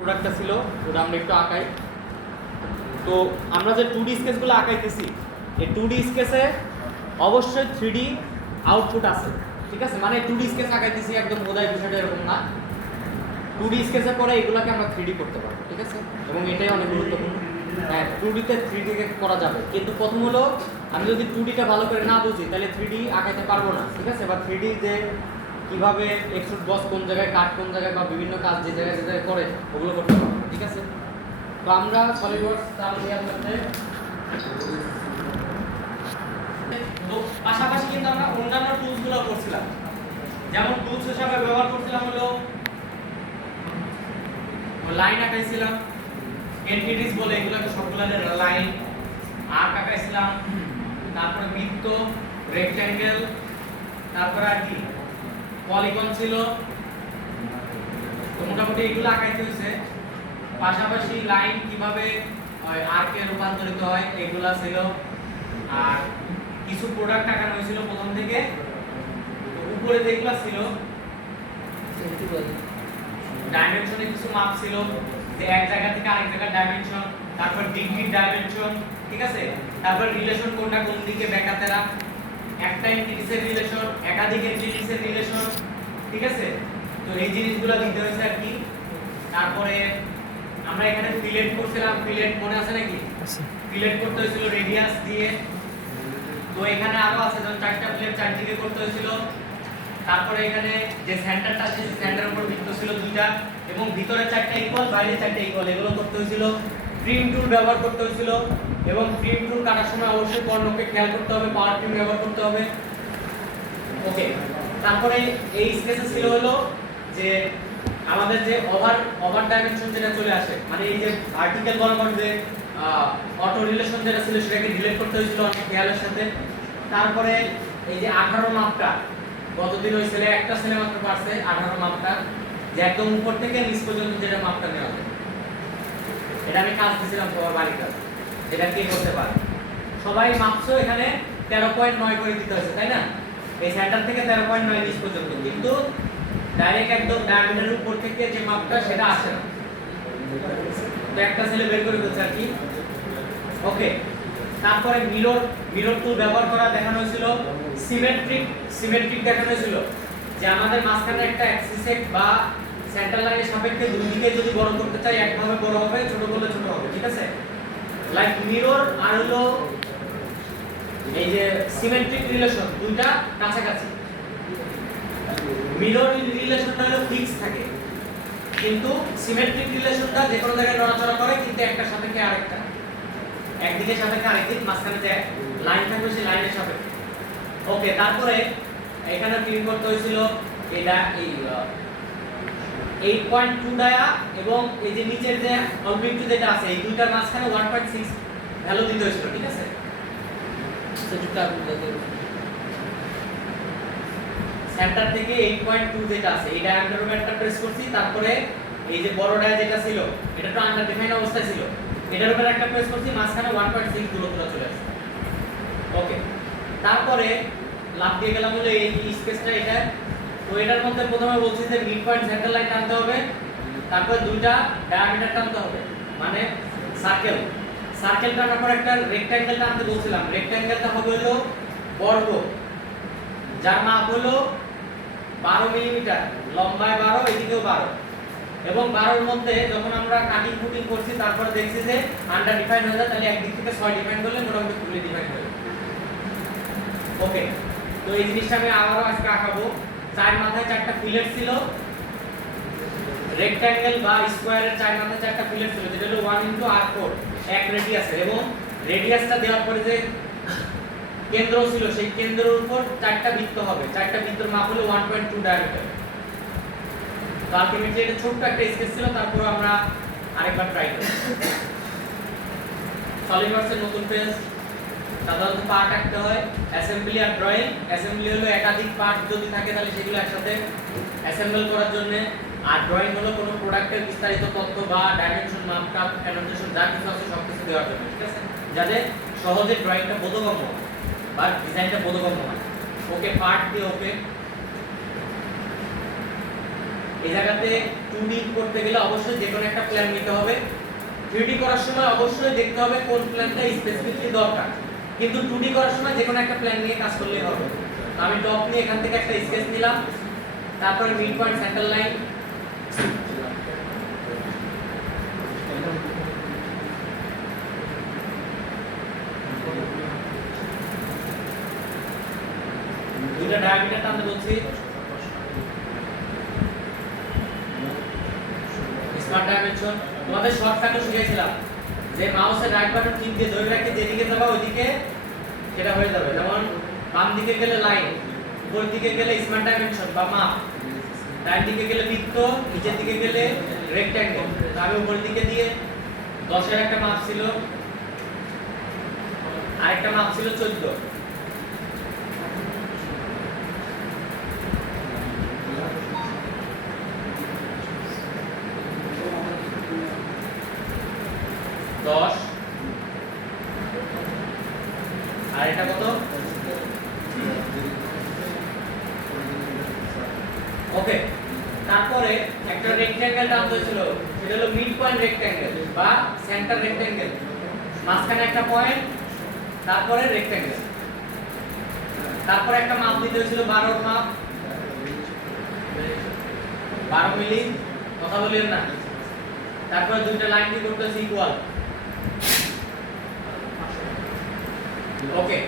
প্রোডাক্টটা ছিল ওটা আমরা একটু আঁকাই। তো আমরা যে 2D স্কেচগুলো আঁকাইতেছি, এই 2D স্কেচে অবশ্যই 3D আউটপুট আছে, ঠিক আছে? মানে 2D স্কেচ আঁকাইতেছি একদম বোধায় বিষয়টা এরকম না। 2D স্কেচের পরে এগুলোকে আমরা 3D করতে পারবো, ঠিক আছে? এবং এটাই অনেক গুরুত্বপূর্ণ। হ্যাঁ, 2Dতে 3D করা যাবে, কিন্তু প্রথম হলো আমি যদি 2Dটা ভালো করে না বুঝি তাহলে 3D আঁকাইতে পারবো না, ঠিক আছে? বা 3D যে কীভাবে এক্সট্রুড বস কোন জায়গায়, কাট কোন জায়গায়, বা বিভিন্ন কাজ যে জায়গায় করে ওগুলো করতে পারবো, ঠিক আছে? তো আমরা সলিডওয়ার্কস মধ্যে তো পাশাপাশি কিন্তু আমরা অন্যান্য টুলসগুলো করছিলাম। যেমন টুলস হিসাবে ব্যবহার করছিলাম হলো লাইন আঁকাইছিলাম, এন্টিটিস বলে এগুলোকে সবগুলোকে লাইন, আর্ক আঁকাইছিলাম, তারপরে বৃত্ত, রেক্ট্যাঙ্গেল, তারপরে আর কি পলিগন ছিল। তো মোটামুটি এগুলো আঁকাইতে হয়েছে। পাশাপাশি লাইন কিভাবে আর্কে রূপান্তরিত হয় এগুলা ছিল। আর কিছু প্রোডাক্ট আঁকানো হয়েছিল প্রথম থেকে। তো উপরে যেগুলো ছিল ডাইমেনশনে কিছু মাপ ছিল, যে এক জায়গা থেকে আরেক জায়গার ডাইমেনশন, তারপর ডিগ্রি ডাইমেনশন, ঠিক আছে? তারপর রিলেশন কোনটা কোন দিকে ব্যাকাতেরা, একটা এন্টিটিসের রিলেশন, একাধিক এন্টিটিসের রিলেশন, ঠিক আছে? তো এই জিনিসগুলো দিতে হয়েছে আর কি। তারপরে আমরা এখানে ফিলেট করছিলাম, ফিলেট মনে আছে নাকি? ফিলেট করতে হয়েছিল রেডিয়াস দিয়ে। তো এখানে আরো আছে, যেমন চারটা ফিলেট চারদিকে করতে হয়েছিল। তারপরে এখানে যে সেন্টারটা আছে সেই সেন্টারের উপর বৃত্ত ছিল দুইটা, এবং ভিতরে চারটা ইকুয়াল, বাইরে চারটা ইকুয়াল, এগুলো করতে হয়েছিল। ট্রিম টুল ব্যবহার করতে হয়েছিল, এবং ট্রিম টুল কাটার সময় অবশ্যই কর্ণকে খেয়াল করতে হবে, পাওয়ার ট্রিম ব্যবহার করতে হবে। ওকে, তারপরে এই স্কেচে ছিল হলো যে আমাদের যে ওভার ডাইমেনশন যেটা চলে আসে, মানে এই যে ভার্টিক্যাল বরাবর যে অটো রিলেশন যেটা ছিল সেটাকে ডিলিট করতে হয়েছিল অনেক খেয়ালের সাথে। তারপরে এই যে 18 মাপটা কতদিন হয়েছিল, একটা ছেলে মাত্র পারছে 18 মাপটা, যে একদম উপর থেকে নিচ পর্যন্ত যেটা মাপটা নেওয়া যায়। এটা আমি কাজ দিয়েছিলাম সবার বাড়ির কাজ, যেটা কে করতে পারে। সবাই মাপছো, এখানে 13.9 করে দিতে হয়েছে, তাই না? এই সেন্টার থেকে 13.9 নিচ পর্যন্ত, কিন্তু ডাইরেক্ট একদম ডায়ামিটারের উপর থেকে যে মাপটা সেটা আসে না। তো একটা ছেলে বের করে দিচ্ছে আর কি। ওকে, তারপরে মিরর টুল ব্যবহার করা দেখানো হয়েছিল। সিমেট্রিক দেখানো হয়েছিল, যে আমাদের মাঝখানে একটা অ্যাক্সিসে বা সেন্টার লাইনের সাপেক্ষে দুই দিকে যদি বড় করতে চাই একভাবে বড় হবে, ছোট করলে ছোট হবে, ঠিক আছে? লাইক মিরর আর হলো এই যে সিমেট্রিক রিলেশন, দুইটা কাছাকাছি। মিরর রিলেশনটা হলো ফিক্স থাকে, কিন্তু সিমেট্রিক রিলেশনটা যে কোনো জায়গায় নড়াচড়া করে, কিন্তু একটা সাপেক্ষে আরেকটা, একদিকে সাপেক্ষে আরেকদিক, মাঝখানে যে লাইন থাকবে সেই লাইনের সাপেক্ষে। ওকে, তারপরে এখানে প্রিন্ট করতে হয়েছিল এটা এই 8.2 ডায়া, এবং এই যে নিচের যে অবজেক্ট যেটা আছে এই দুইটার মাঝখানে 1.6 ভ্যালু দিতে হয়েছিল, ঠিক আছে? সেন্টার থেকে 8.2 যেটা আছে এই ডায়ামিটার একটা প্রেস করছি, তারপরে এই যে বড় ডায়া যেটা ছিল এটা তো আন্ডার ডিফাইন অবস্থায় ছিল, এটার উপর একটা প্রেস করছি, মাঝখানে 1.6 দূরত্ব চলে আসছে। ওকে, তারপরে লাভ দিয়ে গেলাম হলো এই স্পেসটা এটা। তো এটার মধ্যে প্রথমে বলছি যে মিড পয়েন্ট সেন্টার লাইন টানতে হবে, তারপর দুইটা ডায়ামিটার টানতে হবে, মানে সার্কেল টানার পর একটা রেক্ট্যাঙ্গেল টানতে বলছিলাম। রেক্ট্যাঙ্গেলটা হবে হলো বর্গ, যার মাপ হলো 12 মিলিমিটার, লম্বায় 12, এদিকেও 12, এবং 12 এর মধ্যে যখন আমরা কাটিং কুটিং করছি তারপরে দেখছি যে আন্ডার ডিফাইন হয়ে যায়, তাহলে একদিক থেকে 6 ডিফাইন করলে মোটামুটি ফুলি ডিফাইন হয়ে যাবে। ওকে, তো এই জিনিসটা আমি আবারও আজকে আঁকাবো। চার মাথায় চারটা ফিলেট ছিল, রেক্ট্যাঙ্গেল বা স্কয়ারের চার মাথায় চারটা ফিলেট ছিল, যেটা হলো 1 * r4, এক রেডিয়াসের, এবং রেডিয়াসটা দেওয়ার পরে যে কেন্দ্র ছিল সেই কেন্দ্রের উপর চারটা বৃত্ত হবে, চারটা বৃত্তের মাপ হলো 1.2 ডায়ামিটার। তো আলটিমেটলি এটা ছোট্ট একটা স্কেচ ছিল, তারপর আমরা আরেকবার ট্রাই করি। সলিডওয়ার্কসের নতুন পেজ, সাধারণত পার্ট আঁকতে হয়, অ্যাসেম্বলি আর ড্রয়িং। অ্যাসেম্বলি হলো একাধিক পার্ট যদি থাকে তাহলে সেগুলো একসাথে অ্যাসেম্বল করার জন্য, আর ড্রয়িং হলো কোনো প্রোডাক্টের বিস্তারিত তথ্য বা ডাইমেনশন, মাপটা, অ্যানোটেশন যা কিছু আছে সব কিছু দেওয়ার জন্য, ঠিক আছে? যাতে সহজে ড্রয়িংটা বোধগম্য হয় বা ডিজাইনটা বোধগম্য হয়। ওকে, পার্ট দিয়ে ওকে। এই জায়গাতে 2D করতে গেলে অবশ্যই যে কোনো একটা প্ল্যান নিতে হবে। 3D করার সময় অবশ্যই দেখতে হবে কোন প্ল্যানটা স্পেসিফিকলি দরকার, কিন্তু 2D করার সময় যে কোনো একটা প্ল্যান নিয়ে কাজ করলেই হবে। আমি টপ নিয়ে এখান থেকে একটা স্কেচ নিলাম, তারপরে মিড পয়েন্ট সেন্টার লাইন, দুইটা ডায়ামিটার টানতে বলছি। স্মার্ট ডাইমেনশন তোমাদের শর্টকাটও শিখেছিলাম যে মাউসের রাইট বাটন ক্লিক দিয়ে ধরে রাখে যেদিকে যাবে ওইদিকে সেটা হয়ে যাবে। যেমন বাম দিকে গেলে লাইন, উপর দিকে গেলে স্মার্ট ডাইমেনশন বা মাপ, ডান দিকে গেলে বৃত্ত, নিচের দিকে গেলে রেক্ট্যাঙ্গেল। আমি উপর দিকে দিয়ে 10 এর একটা মাপ ছিল, আরেকটা মাপ ছিল 14। আর এটা কত? ওকে, তারপরে একটা রেক্ট্যাঙ্গেল টানতে হয়েছিল, সেটা হলো মিড পয়েন্ট রেক্ট্যাঙ্গেল বা সেন্টার রেক্ট্যাঙ্গেল, মাঝখানে একটা পয়েন্ট, তারপরে রেক্ট্যাঙ্গেল। তারপরে একটা মাপ দিতে হয়েছিল 12 মাপ, 12 মিলি, কথা বলিও না। তারপরে দুইটা লাইন কি করতে হয়েছে ইকুয়াল। ওকে,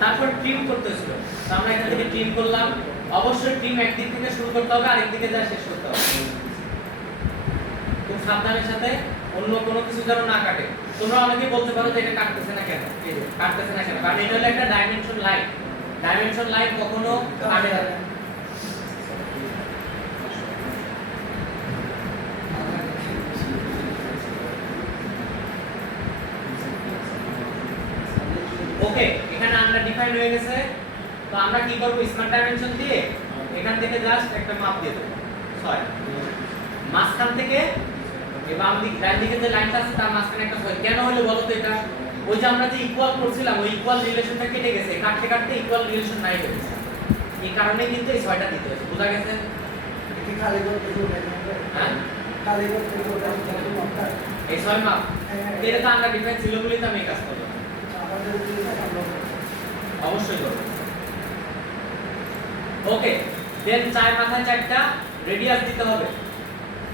তারপর ট্রিম করতে হয়েছিল, তো আমরা এখান থেকে ট্রিম করলাম। অবশ্যই ট্রিম একদিক থেকে শুরু করতে হবে, আরেক দিকে যা শেষ করতে হবে। খুব সাবধানের সাথে, অন্য কোনো কিছু যেন না কাটে। তোমরা অনেকে বলতে পারো যে এটা কাটতেছে না কেন, এই যে কাটতেছে না কেন, কারণ এটা হলো একটা ডাইমেনশন লাইন। ডাইমেনশন লাইন কখনো কাটে না। ওকে, এখানে আন্ডার ডিফাইন হয়ে গেছে। তো আমরা কি করব, স্মার্ট ডাইমেনশন দিয়ে এখান থেকে জাস্ট একটা মাপ দিয়ে দেব 6। মাঝখান থেকে বাম দিক ডান দিকে যে লাইনটা আছে তার মাঝখানে একটা 6 কেন হলো বলো তো? এটা ওই যে আমরা যে ইকুয়াল করছিলাম, ওই ইকুয়াল রিলেশনটা কেটে গেছে, কাটতে কাটতে ইকুয়াল রিলেশন নাই হয়ে গেছে। এই কারণে কিন্তু এই 6টা দিতে হয়েছে। বোঝা গেছে? কি খালি করতে হবে? হ্যাঁ, খালি করতে হবে মাপটা। এই 6 মাপ এটা তো আন্ডার ডিফাইন ছিল বলেই তো আমি এই কাজ করলাম। আমাদের কি আমরা অবশ্যই করব। ওকে, দেন চার মাথায় 4টা রেডিয়াস দিতে হবে।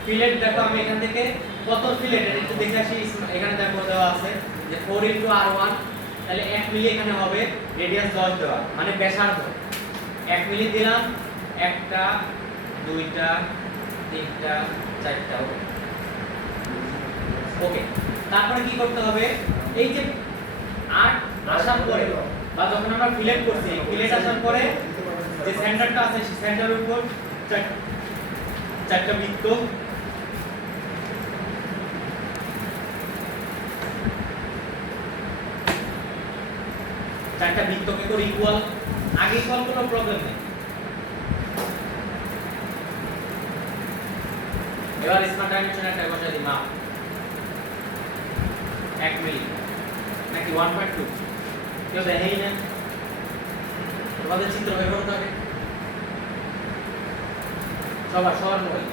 ফিলেট দেখো আমি এখান থেকে কত ফিলেট এটা একটু দেখে আসি। এখানে দেখো দেওয়া আছে যে 4 r1, তাহলে 1 মিলি এখানে হবে, রেডিয়াস 10 দেওয়া মানে ব্যাসার্ধ। 1 মিলি দিলাম, একটা, দুইটা, তিনটা, চারটা। ওকে, তারপরে কি করতে হবে, এই যে আর আসার পরে বা যখন আমরা ফিলেট করছি, ফিলেট আসার পরে যে সেন্টারটা আছে সেই সেন্টারের উপর 4টা বৃত্ত, চারটা বৃত্তকে করে ইকুয়াল। আগে ইকুয়াল কোনো প্রবলেম নেই। এবার স্মার্ট ডাইমেনশন একটা বসাই দিই মাপ 1 মিলি নাকি 1.2, কেউ দেখেই না। তোমাদের চিত্র বের করতে হবে সবার মোবাইল।